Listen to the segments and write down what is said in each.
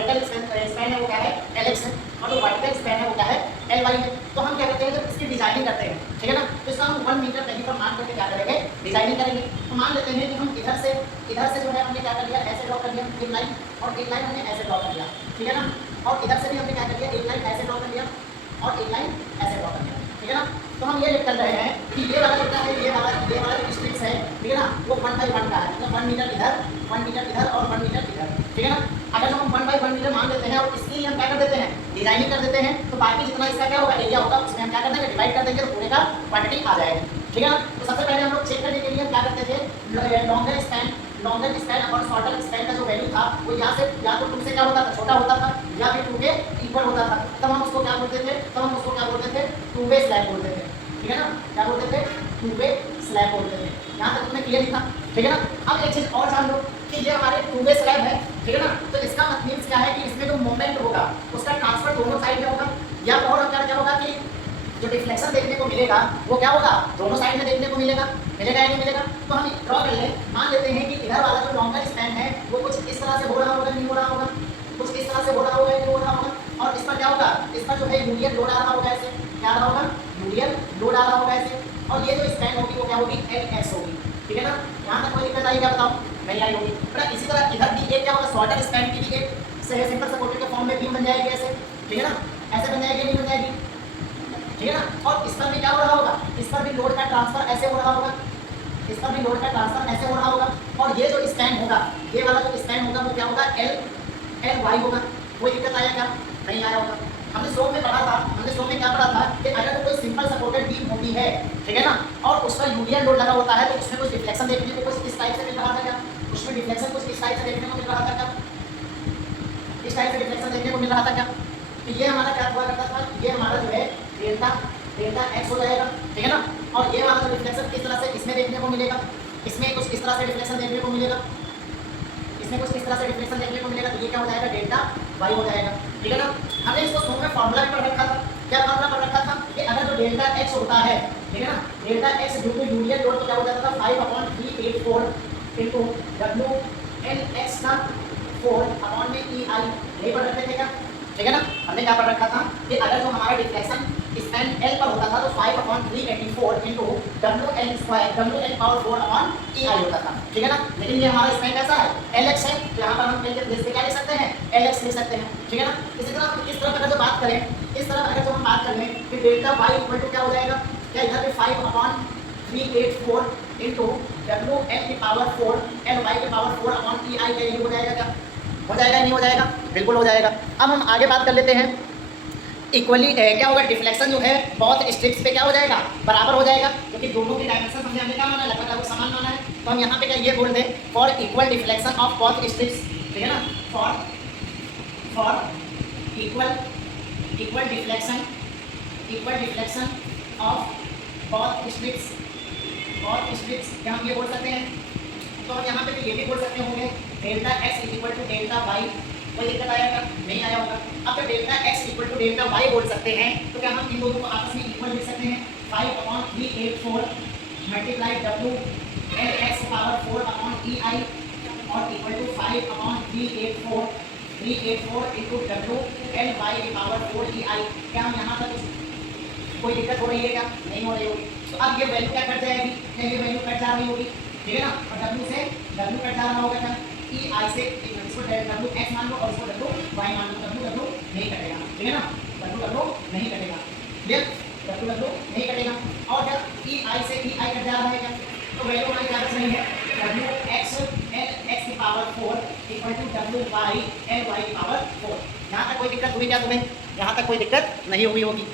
Horizontal span है वो क्या है LX है, और जो वर्टिकल स्पैन है वो क्या है LY है। तो हम क्या करते हैं, जब इसकी डिजाइनिंग करते हैं, ठीक है ना, तो इसका हम 1 मीटर कहीं पर मान करके क्या करेंगे, डिजाइनिंग करेंगे। तो मान लेते हैं कि हम इधर से जो है हमने क्या कर लिया, ऐसे ड्रॉ कर लिया एक लाइन, और एक लाइन हमने ऐसे ड्रॉ कर लिया, ठीक है ना, और इधर से भी हमने क्या कर लिया, एक लाइन ऐसे ड्रॉ कर लिया और एक लाइन ऐसे ड्रॉ कर लिया, ठीक है ना। तो हम ये लिख कर रहे हैं कि ये वाला कितना है, ये वाला डिस्टेंस है, ठीक है ना, वो 1 बाई 1 का है, मतलब 1 मीटर इधर, 1 मीटर इधर और 1 मीटर इधर, ठीक है ना। अगर हम 1 बाई 1 मीटर मान लेते हैं और इसके लिए हम क्या कर देते हैं, डिजाइनिंग कर देते हैं, तो बाकी जितना इसका क्या होगा, एरिया होगा, उसमें हम क्या कर देंगे, डिवाइड कर देंगे, तो पूरे का क्वांटिटी आ जाएगा, ठीक है ना। तो सबसे पहले हम लोग चेक करने के लिए हम क्या करते थे, लॉन्गर स्पैन और शॉर्टर स्पैन का जो वैल्यू था वो यहाँ से या तो 2 से क्या होता था, छोटा होता था, या फिर 2 के इक्वल होता था, तब हम उसको क्या बोलते थे, टू वे स्लैब बोलते थे, ठीक है ना, क्या बोलते थे, टू वे स्लैब बोलते थे। यहाँ तक तुम्हें क्लियर था, ठीक है ना। अब एक चीज और जान लो कि ये हमारे टू वे स्लैब है, ठीक है ना, तो इसका मतलब क्या है कि इसमें जो मोमेंट होगा उसका ट्रांसफर दोनों साइड में होगा, या और क्या होगा कि जो डिफ्लेक्शन देखने को मिलेगा वो क्या होगा, दोनों साइड में देखने को मिलेगा या नहीं मिलेगा। तो हम ड्रॉ कर लें, मान लेते हैं कि इधर वाला जो लॉन्गर स्पैन है वो कुछ इस तरह से हो रहा होगा, नहीं हो रहा होगा, कुछ इस तरह से हो रहा होगा, नहीं हो रहा होगा, और इस पर क्या होगा, इस पर जो है यूनियन लोड आ रहा होगा, ऐसे क्या आ रहा होगा, यूनियन लोड आ रहा होगा ऐसे, और ये जो स्पैन होगी वो क्या होगी, LS होगी, ठीक है ना। यहाँ तक कोई दिक्कत आई क्या, बताओ, नहीं आई होगी। बट इसी तरह इधर भी एक क्या होगा, शॉर्टर स्पैन की भी एक सिंपल सपोर्टेड के फॉर्म में बीम बन जाएगी ऐसे, ठीक है ना, ऐसे बन जाएगी, नहीं बन जाएगी, ठीक है ना। और इस पर भी क्या हो रहा होगा, इस पर भी लोड का ट्रांसफर ऐसे हो रहा होगा, इस पर भी लोड का ट्रांसफर ऐसे हो रहा होगा, और ये जो स्पैन होगा, ये वाला जो स्पैन होगा वो क्या होगा, LY होगा। कोई दिक्कत आया क्या, नहीं आया होगा। हमने शो में पढ़ा था, क्या पढ़ा था कि अगर तो कोई सिंपल सपोर्टेड बीम होती है, ठीक है ना, और उसका यूनियन लोड लगा होता है, तो उसमें कुछ डिफ्लेक्शन देखने को कुछ इस टाइप से मिल रहा था क्या, उसमें डिफ्लेक्शन कुछ इस टाइप से देखने को मिल रहा था क्या, इस टाइप से डिफ्लेक्शन देखने को मिल रहा था क्या। तो ये हमारा क्या हुआ करता था, ये हमारा जो है डेल्टा x हो जाएगा, ठीक है ना, और ये वाला जो डिफ्लेक्शन किस तरह से इसमें देखने को मिलेगा, इसमें कुछ इस तरह से डिफ्लेक्शन देखने को मिलेगा, इसमें कुछ इस तरह से डिफ्लेक्शन देखने को मिलेगा, तो ये क्या हो जाएगा, डेल्टा y हो जाएगा, ठीक है ना। हमने इसको शो में फॉर्मूला भी पढ़ रखा था, क्या फॉर्मूला पढ़ रखा था कि अगर जो डेल्टा x होता है, ठीक है ना, delta x due to union load तो क्या हो जाता था 5/384 इनटू WLX का 4 में EI, यही पढ़ रखे थे क्या, ठीक है ना। हमने क्या पढ़ रखा था कि अगर जो हमारा डिफ्लेक्शन स्पैन L पर होता था तो 5/384 इनटू WL पावर 4/EI होता था, ठीक है ना। लेकिन ये हमारा स्पैन कैसा है, LX है, तो यहाँ पर हम क्या लिख सकते हैं, LX लिख सकते हैं, ठीक है ना। इसी तरह इस तरफ अगर जो बात करें, इस तरफ अगर जो हम बात करें कि डेल्टा y इक्वल टू क्या हो जाएगा, क्या इधर पे 5/384 इनटू WL की पावर 4 LY की पावर 4/EI का यही हो जाएगा क्या, हो जाएगा नहीं हो जाएगा, बिल्कुल हो जाएगा। अब हम आगे बात कर लेते हैं, इक्वली क्या होगा, डिफ्लेक्शन जो है बहुत स्ट्रिप्स पे क्या हो जाएगा, बराबर हो जाएगा, क्योंकि दोनों के डायमेंशन हमने क्या माना है, लगभग समान माना है। तो हम यहाँ पे क्या ये बोल दें, for equal deflection of both strips, ठीक है ना, for equal deflection of both strips, क्या हम ये बोल सकते हैं। तो हम यहाँ पे ये भी बोल सकते होंगे delta x equal to delta y, कोई दिक्कत आएगा, नहीं आया होगा। अब जब delta x equal to delta y बोल सकते हैं तो क्या हम इन दोनों को आपस में इक्वल लिख सकते हैं, 5/384 मल्टीप्लाई WLX पावर 4/EI और इक्वल टू 5/384 इनटू WLY की पावर 4EI। क्या हम यहाँ तक कोई दिक्कत हो रही है क्या, नहीं हो रही होगी। तो अब ये वैल्यू क्या कट जाएगी, क्या ये वैल्यू कट जा रही होगी, ठीक है ना, और W से W कट जा रहा होगा क्या, EI से इसको WX मान लो और इसको WY मान लो, W नहीं कटेगा, ठीक है ना, W नहीं कटेगा, क्लियर, W नहीं कटेगा। और जब EI से EI कट जा रहा है क्या, तो वैल्यू हमारी क्या बच रही है, WX LX की power 4 equal to WY LY की पावर 4। यहाँ तक कोई दिक्कत हुई क्या तुम्हें, यहाँ तक कोई दिक्कत नहीं हुई होगी।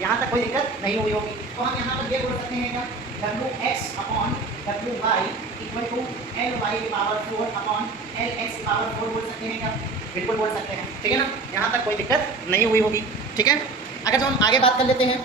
यहाँ तक कोई दिक्कत नहीं हुई होगी। तो हम यहाँ पर ये बोल सकते हैं क्या, WX/WY इक्वल टू LY की पावर 4/LX की पावर 4 बोल सकते हैं क्या, बिल्कुल बोल सकते हैं, ठीक है ना। यहाँ तक कोई दिक्कत नहीं हुई होगी, ठीक है। अगर जो हम आगे बात कर लेते हैं